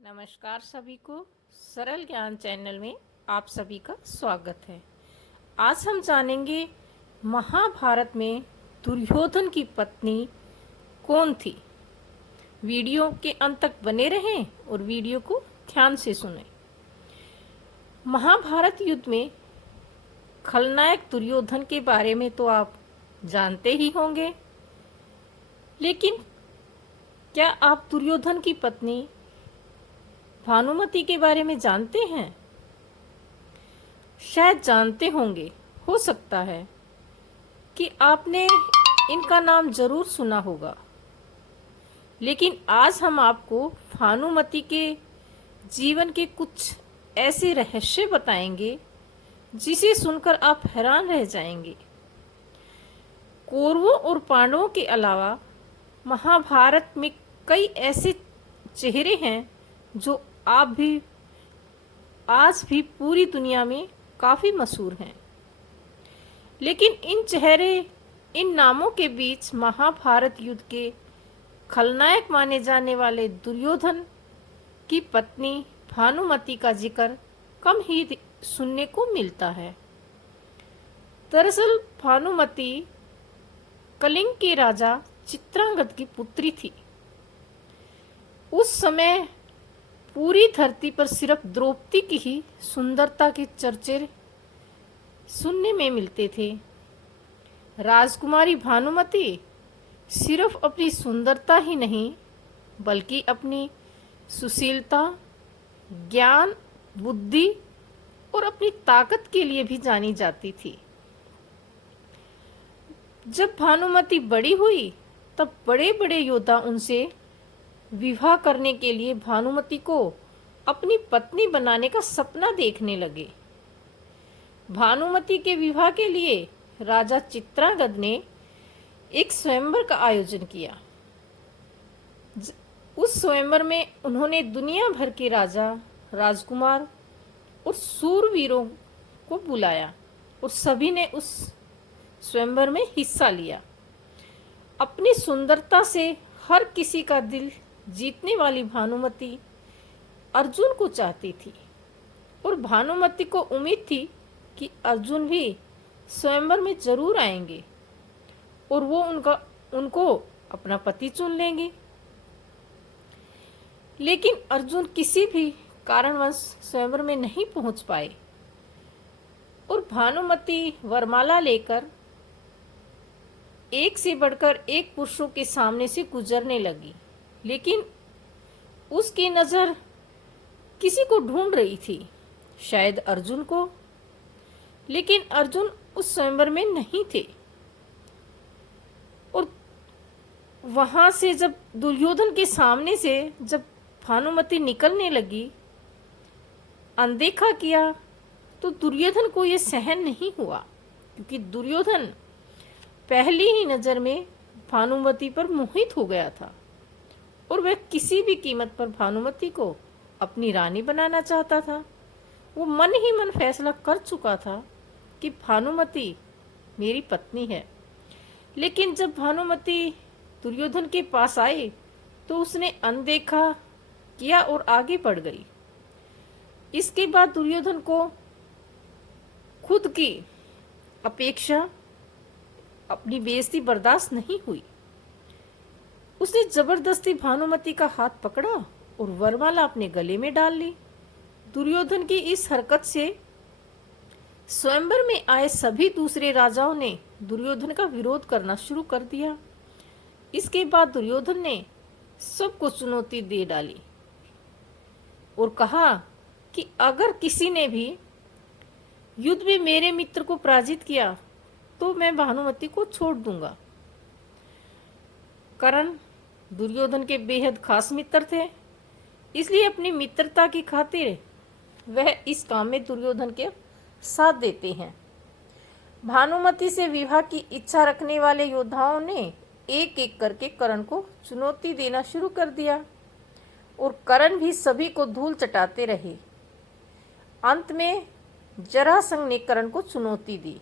नमस्कार सभी को। सरल ज्ञान चैनल में आप सभी का स्वागत है। आज हम जानेंगे महाभारत में दुर्योधन की पत्नी कौन थी। वीडियो के अंत तक बने रहें और वीडियो को ध्यान से सुनें। महाभारत युद्ध में खलनायक दुर्योधन के बारे में तो आप जानते ही होंगे, लेकिन क्या आप दुर्योधन की पत्नी भानुमति के बारे में जानते हैं? शायद जानते होंगे, हो सकता है कि आपने इनका नाम जरूर सुना होगा, लेकिन आज हम आपको भानुमति के जीवन के कुछ ऐसे रहस्य बताएंगे जिसे सुनकर आप हैरान रह जाएंगे। कौरवों और पांडवों के अलावा महाभारत में कई ऐसे चेहरे हैं जो आज भी पूरी दुनिया में काफ़ी मशहूर हैं। लेकिन इन नामों के बीच महाभारत युद्ध के खलनायक माने जाने वाले दुर्योधन की पत्नी भानुमति का जिक्र कम ही सुनने को मिलता है। दरअसल भानुमति कलिंग के राजा चित्रांगद की पुत्री थी। उस समय पूरी धरती पर सिर्फ द्रौपदी की ही सुंदरता के चर्चे सुनने में मिलते थे। राजकुमारी भानुमति सिर्फ अपनी सुंदरता ही नहीं, बल्कि अपनी सुशीलता, ज्ञान, बुद्धि और अपनी ताकत के लिए भी जानी जाती थी। जब भानुमति बड़ी हुई तब बड़े बड़े योद्धा उनसे विवाह करने के लिए भानुमति को अपनी पत्नी बनाने का सपना देखने लगे। भानुमति के विवाह के लिए राजा चित्रांगद ने एक स्वयंवर का आयोजन किया। उस स्वयंवर में उन्होंने दुनिया भर के राजा, राजकुमार और शूरवीरों को बुलाया और सभी ने उस स्वयंवर में हिस्सा लिया। अपनी सुंदरता से हर किसी का दिल जीतने वाली भानुमति अर्जुन को चाहती थी और भानुमति को उम्मीद थी कि अर्जुन भी स्वयंवर में जरूर आएंगे और वो उनको अपना पति चुन लेंगे। लेकिन अर्जुन किसी भी कारणवश स्वयंवर में नहीं पहुंच पाए और भानुमति वरमाला लेकर एक से बढ़कर एक पुरुषों के सामने से गुजरने लगी, लेकिन उसकी नज़र किसी को ढूंढ रही थी, शायद अर्जुन को। लेकिन अर्जुन उस स्वयंवर में नहीं थे और वहां से जब दुर्योधन के सामने से जब भानुमति निकलने लगी, अनदेखा किया, तो दुर्योधन को यह सहन नहीं हुआ, क्योंकि दुर्योधन पहली ही नज़र में भानुमति पर मोहित हो गया था और वह किसी भी कीमत पर भानुमति को अपनी रानी बनाना चाहता था। वो मन ही मन फैसला कर चुका था कि भानुमति मेरी पत्नी है। लेकिन जब भानुमति दुर्योधन के पास आई तो उसने अनदेखा किया और आगे बढ़ गई। इसके बाद दुर्योधन को खुद की अपेक्षा अपनी बेइज्जती बर्दाश्त नहीं हुई। उसने जबरदस्ती भानुमति का हाथ पकड़ा और वरमाला अपने गले में डाल ली। दुर्योधन की इस हरकत से स्वयंवर में आए सभी दूसरे राजाओं ने दुर्योधन का विरोध करना शुरू कर दिया। इसके बाद दुर्योधन ने सबको चुनौती दे डाली और कहा कि अगर किसी ने भी युद्ध में मेरे मित्र को पराजित किया तो मैं भानुमति को छोड़ दूंगा। कर्ण दुर्योधन के बेहद खास मित्र थे, इसलिए अपनी मित्रता की खातिर वह इस काम में दुर्योधन के साथ देते हैं। भानुमति से विवाह की इच्छा रखने वाले योद्धाओं ने एक एक करके कर्ण को चुनौती देना शुरू कर दिया और कर्ण भी सभी को धूल चटाते रहे। अंत में जरासंध ने कर्ण को चुनौती दी।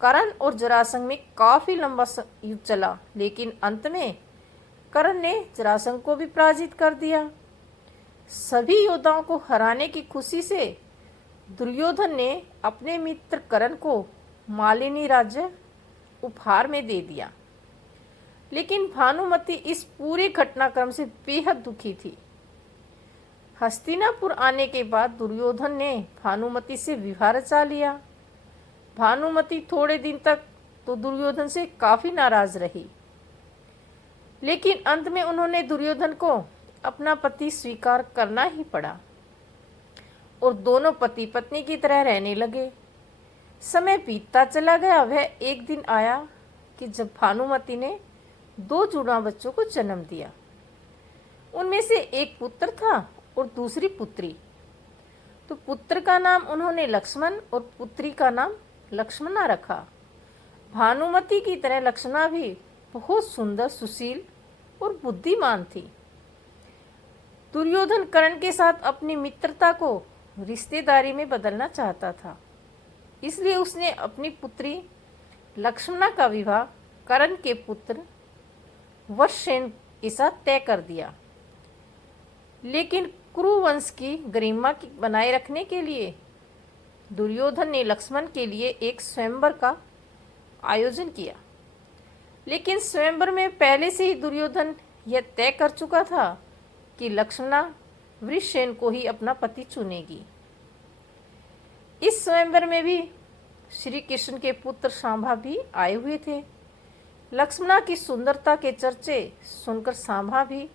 कर्ण और जरासंध में काफी लंबा युद्ध चला, लेकिन अंत में कर्ण ने जरासंध को भी पराजित कर दिया। सभी योद्धाओं को हराने की खुशी से दुर्योधन ने अपने मित्र कर्ण को मालिनी राज्य उपहार में दे दिया। लेकिन भानुमति इस पूरे घटनाक्रम से बेहद दुखी थी। हस्तिनापुर आने के बाद दुर्योधन ने भानुमति से विवाह रचा लिया। भानुमति थोड़े दिन तक तो दुर्योधन से काफी नाराज रही, लेकिन अंत में उन्होंने दुर्योधन को अपना पति स्वीकार करना ही पड़ा और दोनों पति पत्नी की तरह रहने लगे। समय बीतता चला गया। वह एक दिन आया कि जब भानुमति ने 2 जुड़वा बच्चों को जन्म दिया। उनमें से एक पुत्र था और दूसरी पुत्री। तो पुत्र का नाम उन्होंने लक्ष्मण और पुत्री का नाम लक्ष्मणा रखा। भानुमति की तरह लक्ष्मणा भी बहुत सुंदर, सुशील और बुद्धिमान थी। दुर्योधन कर्ण के साथ अपनी मित्रता को रिश्तेदारी में बदलना चाहता था, इसलिए उसने अपनी पुत्री लक्ष्मणा का विवाह कर्ण के पुत्र वत्ससेन के साथ तय कर दिया। लेकिन कुरुवंश की गरिमा बनाए रखने के लिए दुर्योधन ने लक्ष्मण के लिए एक स्वयंवर का आयोजन किया। लेकिन स्वयंवर में पहले से ही दुर्योधन यह तय कर चुका था कि लक्ष्मणा वृषसेन को ही अपना पति चुनेगी। इस स्वयंवर में भी श्री कृष्ण के पुत्र सांभा भी आए हुए थे। लक्ष्मणा की सुंदरता के चर्चे सुनकर सांभा भी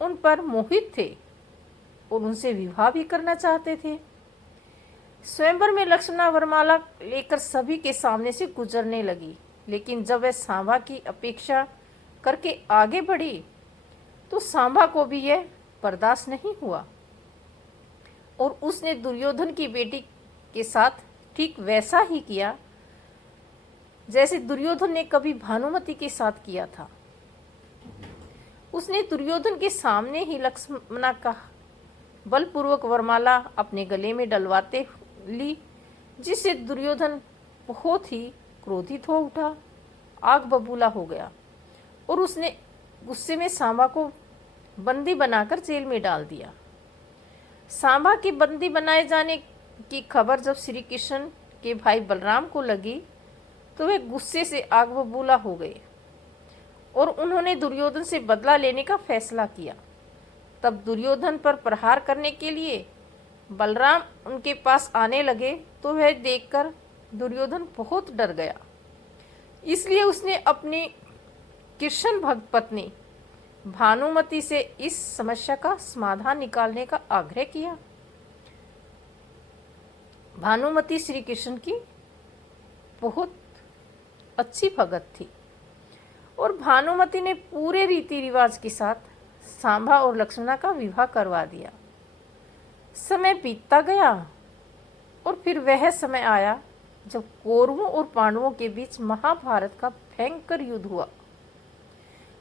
उन पर मोहित थे और उनसे विवाह भी करना चाहते थे। स्वयंवर में लक्ष्मणा वरमाला लेकर सभी के सामने से गुजरने लगी, लेकिन जब वह सांभा की अपेक्षा करके आगे बढ़ी तो सांभा को भी यह बर्दाश्त नहीं हुआ और उसने दुर्योधन की बेटी के साथ ठीक वैसा ही किया जैसे दुर्योधन ने कभी भानुमति के साथ किया था। उसने दुर्योधन के सामने ही लक्ष्मणा का बलपूर्वक वरमाला अपने गले में डलवाते ली, जिससे दुर्योधन बहुत ही क्रोधित हो उठा, आग बबूला हो गया और उसने गुस्से में सांबा को बंदी बनाकर जेल में डाल दिया। सांबा के बंदी बनाए जाने की खबर जब श्री कृष्ण के भाई बलराम को लगी तो वे गुस्से से आग बबूला हो गए और उन्होंने दुर्योधन से बदला लेने का फैसला किया। तब दुर्योधन पर प्रहार करने के लिए बलराम उनके पास आने लगे तो वह देखकर दुर्योधन बहुत डर गया। इसलिए उसने अपनी कृष्ण भक्त पत्नी भानुमति से इस समस्या का समाधान निकालने का आग्रह किया। भानुमति श्री कृष्ण की बहुत अच्छी भगत थी और भानुमति ने पूरे रीति रिवाज के साथ सांभा और लक्ष्मणा का विवाह करवा दिया। समय बीतता गया और फिर वह समय आया जब कौरवों और पांडवों के बीच महाभारत का भयंकर युद्ध हुआ।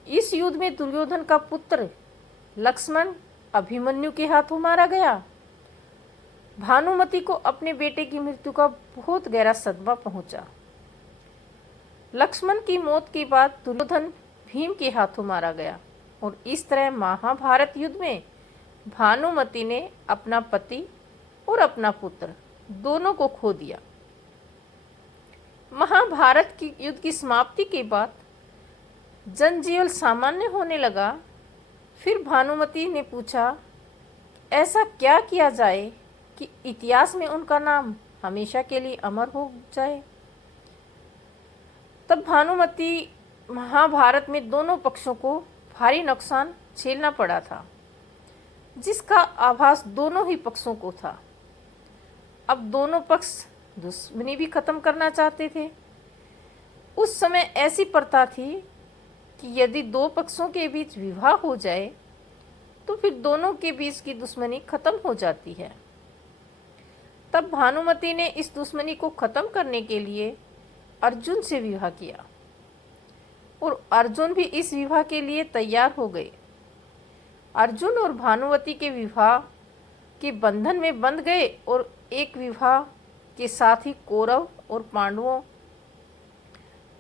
इस युद्ध में दुर्योधन का पुत्र लक्ष्मण अभिमन्यु के हाथों मारा गया। भानुमति को अपने बेटे की मृत्यु का बहुत गहरा सदमा पहुंचा। लक्ष्मण की मौत के बाद दुर्योधन भीम के हाथों मारा गया और इस तरह महाभारत युद्ध में भानुमति ने अपना पति और अपना पुत्र दोनों को खो दिया। महाभारत की युद्ध की समाप्ति के बाद जनजीवन सामान्य होने लगा। फिर भानुमति ने पूछा, ऐसा क्या किया जाए कि इतिहास में उनका नाम हमेशा के लिए अमर हो जाए। तब भानुमति महाभारत में दोनों पक्षों को भारी नुकसान झेलना पड़ा था, जिसका आभास दोनों ही पक्षों को था। अब दोनों पक्ष दुश्मनी भी खत्म करना चाहते थे। उस समय ऐसी प्रथा थी कि यदि दो पक्षों के बीच विवाह हो जाए तो फिर दोनों के बीच की दुश्मनी खत्म हो जाती है। तब भानुमति ने इस दुश्मनी को खत्म करने के लिए अर्जुन से विवाह किया और अर्जुन भी इस विवाह के लिए तैयार हो गए। अर्जुन और भानुमति के विवाह के बंधन में बंध गए और एक विवाह के साथ ही कौरव और पांडवों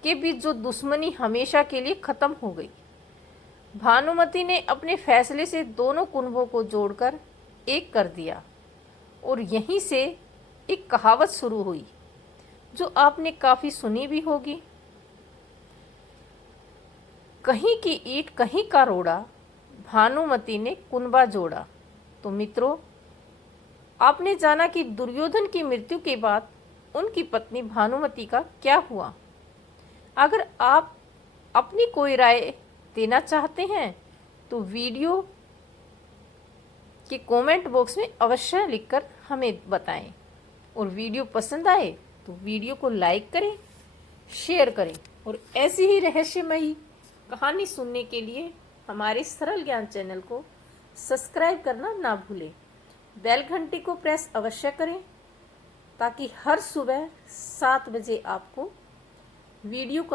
के बीच जो दुश्मनी हमेशा के लिए खत्म हो गई। भानुमति ने अपने फैसले से दोनों कुंभों को जोड़कर एक कर दिया और यहीं से एक कहावत शुरू हुई जो आपने काफ़ी सुनी भी होगी, कहीं की ईंट कहीं का रोड़ा, भानुमति ने कुनबा जोड़ा। तो मित्रों, आपने जाना कि दुर्योधन की मृत्यु के बाद उनकी पत्नी भानुमति का क्या हुआ। अगर आप अपनी कोई राय देना चाहते हैं तो वीडियो के कमेंट बॉक्स में अवश्य लिखकर हमें बताएं, और वीडियो पसंद आए तो वीडियो को लाइक करें, शेयर करें, और ऐसी ही रहस्यमयी कहानी सुनने के लिए हमारे सरल ज्ञान चैनल को सब्सक्राइब करना ना भूलें। बेल घंटी को प्रेस अवश्य करें ताकि हर सुबह 7 बजे आपको वीडियो